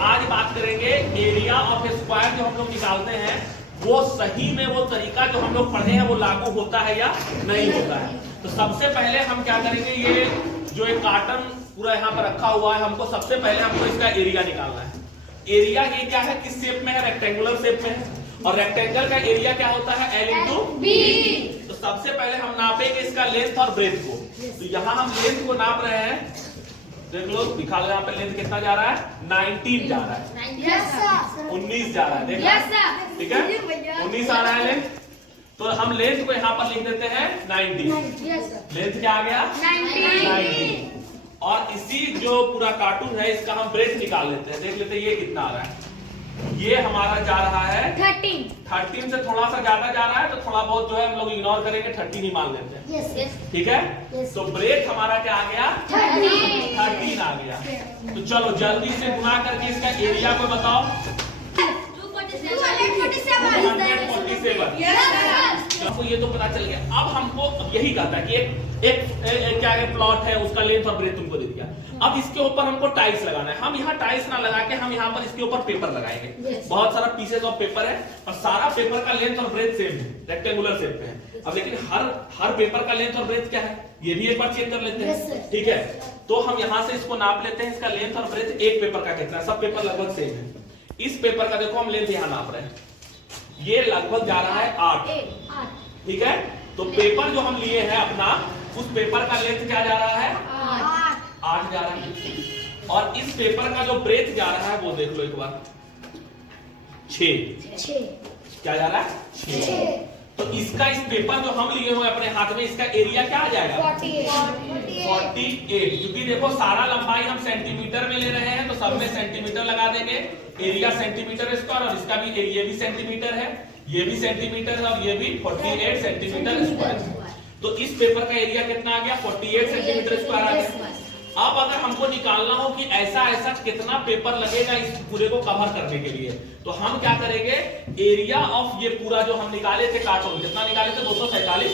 आज बात करेंगे एरिया ऑफ स्क्वायर जो हम लोग निकालते हैं वो सही में वो तरीका जो हम लोग पढ़े हैं वो लागू होता है या नहीं होता है। तो सबसे पहले हम क्या करेंगे, ये जो एक कार्टन पूरा यहाँ पर रखा हुआ है, हमको सबसे पहले हमको इसका एरिया निकालना है। एरिया ये क्या है, किस शेप में है, रेक्टेंगुलर शेप में है, और रेक्टेंगल का एरिया क्या होता है, L इंटू बी। तो सबसे पहले हम नापेंगे इसका लेंथ और ब्रेथ को। तो यहाँ हम लेंथ को नाप रहे हैं, देख लो दिखा लो यहाँ पे लेंथ कितना जा रहा है, 19 जा रहा है, 19 जा रहा है, देखा ठीक है, 19 आ रहा है लेंथ। तो हम लेंथ को यहाँ पर लिख देते हैं 90। लेंथ क्या आ गया, 90। और इसी जो पूरा कार्टून है इसका हम ब्रेथ निकाल लेते हैं, देख लेते हैं ये कितना आ रहा है। ये हमारा जा रहा है 13 से थोड़ा सा ज्यादा जा रहा है, तो थोड़ा बहुत जो है हम लोग इग्नोर करेंगे, 13 ही मान लेते हैं। ठीक है, तो ब्रेथ हमारा क्या आ गया, 13 आ गया। तो चलो जल्दी से गुना करके इसका एरिया को बताओ। 247। आपको ये तो पता चल गया। अब हमको यही कहता है कि एक क्या है प्लॉट है, उसका लेंथ और ब्रेथ तुमको दे दिया। अब इसके ऊपर हमको टाइल्स लगाना है। हम यहाँ टाइल्स ना लगा के हम यहाँ पर इसके ऊपर पेपर लगाएंगे। बहुत सारा पीसेस ऑफ पेपर है और सारा पेपर का लेंथ और ब्रेथ सेम है, रेक्टेंगुलर शेप में है। अब लेकिन हर पेपर का लेंथ और ब्रेथ क्या है, ये भी एक बार चेक कर लेते हैं। ठीक है, तो हम यहाँ से इसको नाप लेते हैं, इसका लेंथ और ब्रेथ एक पेपर का कितना है, सब पेपर लगभग सेम है। इस पेपर का देखो हम लेंथ यहाँ नाप रहे हैं, ये लगभग जा रहा है 8। ठीक है, तो पेपर जो हम लिए हैं अपना, उस पेपर का लेंथ क्या जा रहा है, 8 जा रहा है। और इस पेपर का जो ब्रेथ जा रहा है वो देख लो एक बार, 6। क्या जा रहा है, 6। तो इसका इस पेपर जो हम लिए हुए अपने हाथ में, इसका एरिया क्या आ जाएगा, 48। क्योंकि देखो सारा लंबाई हम सेंटीमीटर में ले रहे हैं, तो सब में सेंटीमीटर लगा देंगे। एरिया सेंटीमीटर स्क्वायर, और इसका भी, ये भी सेंटीमीटर है, ये भी सेंटीमीटर है, और ये भी 48 सेंटीमीटर स्क्वायर। तो इस पेपर का एरिया कितना आ गया, 48 सेंटीमीटर स्क्वायर आ गया। अब अगर हमको निकालना हो कि ऐसा ऐसा कितना पेपर लगेगा इस पूरे को कवर करने के लिए, तो हम क्या करेंगे, एरिया ऑफ ये पूरा जो हम निकाले थे कार्टून, कितना निकाले थे, 247।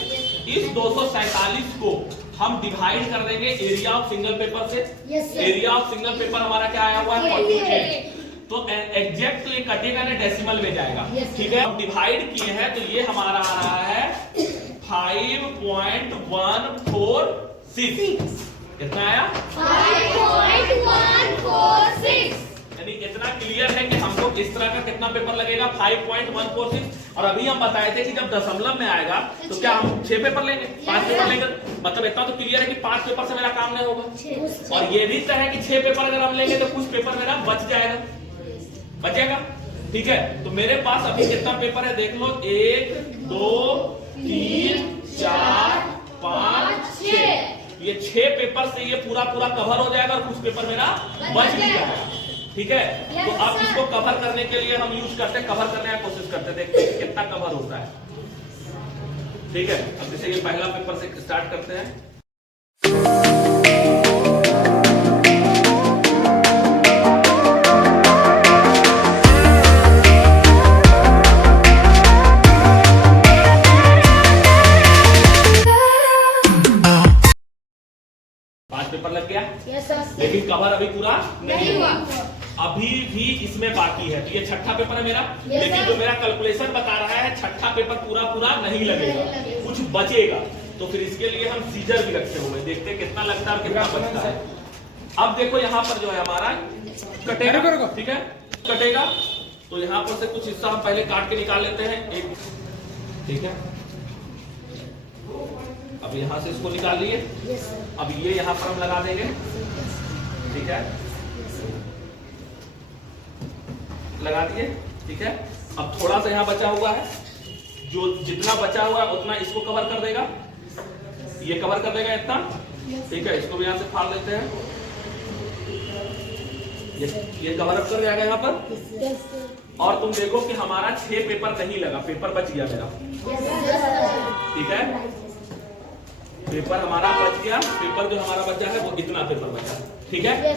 इस 247 को हम डिवाइड कर देंगे एरिया ऑफ सिंगल पेपर से। एरिया ऑफ सिंगल पेपर हमारा क्या आया हुआ है, 48। तो एग्जैक्ट तो ये कटेगा ना, डेसिमल में जाएगा। ठीक है, हम डिवाइड किए हैं, तो ये हमारा आ रहा है 5.146। कितना आया, 5.146। यानी इतना क्लियर है कि हमको इस तरह का कितना पेपर लगेगा, 5.146। और अभी हम बताए थे कि जब दशमलव में आएगा तो क्या हम 6 पेपर लेंगे, 5 पेपर लेंगे। मतलब इतना तो क्लियर है कि 5 पेपर से मेरा काम नहीं होगा। और ये भी तो है कि 6 पेपर अगर हम लेंगे तो कुछ पेपर मेरा बचेगा। ठीक है, तो मेरे पास अभी कितना पेपर है देख लो, 1 2 3 4 5 6। ये 6 पेपर से ये पूरा कवर हो जाएगा, और कुछ पेपर मेरा बच भी जाएगा। ठीक है, तो अब इसको कवर करने के लिए हम यूज करते हैं, कवर करने की कोशिश करते हैं, देखते हैं कितना कवर होता है। ठीक है, अब जैसे ये पहला पेपर से स्टार्ट करते हैं। पेपर लग गया, लेकिन कवर अभी पूरा नहीं हुआ, अभी भी इसमें बाकी है। तो ये छठा पेपर है मेरा, लेकिन जो मेरा कैलकुलेशन बता रहा है छठा पेपर पूरा नहीं लगेगा, कुछ बचेगा। तो फिर इसके लिए हम सीजर भी रखे हुए, देखते हैं कितना लगता है और कितना बचता है। अब देखो यहाँ पर जो है हमारा कटेगा, ठीक है, कटेगा। तो यहाँ पर से कुछ हिस्सा हम पहले काट के निकाल लेते हैं एक। ठीक है, अब यहाँ से इसको निकाल लिए। अब ये यहाँ पर हम लगा देंगे। ठीक है, लगा दिए। ठीक है, अब थोड़ा सा यहाँ बचा हुआ है, जो जितना बचा हुआ है उतना इसको कवर कर देगा, ये कवर कर देगा इतना। ठीक है, इसको भी यहाँ से फाड़ लेते हैं, ये कवर अप कर जाएगा यहाँ पर। और तुम देखो कि हमारा 6 पेपर नहीं लगा, पेपर बच गया मेरा। ठीक है, पेपर हमारा बच गया, पेपर जो हमारा बचा है वो इतना पेपर बचा। ठीक है,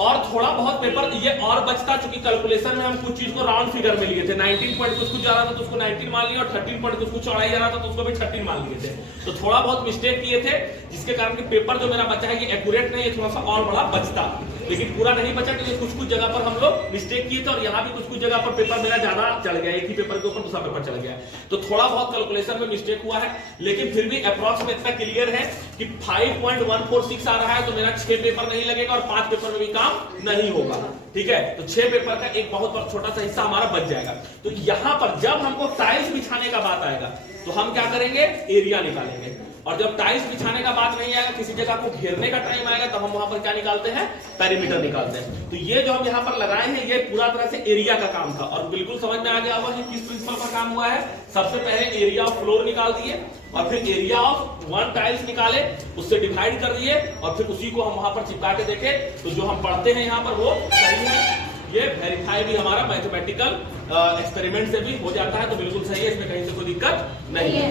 और थोड़ा बहुत पेपर ये और बचता, चूंकि कैलकुलेशन में हम कुछ चीज को राउंड फिगर में लिए थे। 19 पॉइंट कुछ जा रहा था तो उसको 19 मान लिया, और 13 पॉइंट कुछ चौड़ाई जा रहा था तो उसको भी 13 मान लिए थे। तो थोड़ा बहुत मिस्टेक किए थे, जिसके कारण कि पेपर जो मेरा बचा है ये एक्यूरेट नहीं है, थोड़ा सा और बड़ा बचता। लेकिन पूरा नहीं बचा क्योंकि कुछ कुछ जगह पर हम लोग मिस्टेक किए थे और यहाँ भी कुछ कुछ जगह पर पेपर मेरा ज्यादा चढ़ गया, एक ही पेपर के ऊपर दूसरा पेपर चढ़ गया, तो थोड़ा बहुत कैलकुलेशन में मिस्टेक हुआ है, लेकिन फिर भी अप्रॉक्स में इतना क्लियर है कि 5.146 आ रहा है, तो मेरा 6 पेपर नहीं लगेगा और 5 पेपर में भी काम नहीं होगा। ठीक है, तो 6 पेपर का एक बहुत छोटा सा हिस्सा हमारा बच जाएगा। तो यहां पर जब हमको टाइल्स बिछाने का बात आएगा तो हम क्या करेंगे, एरिया निकालेंगे, और जब टाइल्स बिछाने का बात नहीं आएगा, किसी जगह को घेरने का टाइम आएगा, तो हम वहां पर क्या निकालते हैं, पेरीमीटर निकालते हैं। तो ये जो हम यहाँ पर लगाए हैं ये पूरा तरह से एरिया का काम था, और बिल्कुल समझ में आ गया होगा कि किस प्रिंसिपल पर काम हुआ है। सबसे पहले एरिया ऑफ फ्लोर निकाल दिए, और फिर एरिया ऑफ वन टाइल्स निकाले, उससे डिवाइड कर दिए, और फिर उसी को हम वहां पर चिपका के देखे, तो जो हम पढ़ते हैं यहाँ पर वो सही है। ये वेरीफाई भी हमारा मैथमेटिकल एक्सपेरिमेंट से भी हो जाता है, तो बिल्कुल सही है, इसमें कहीं से कोई दिक्कत नहीं है।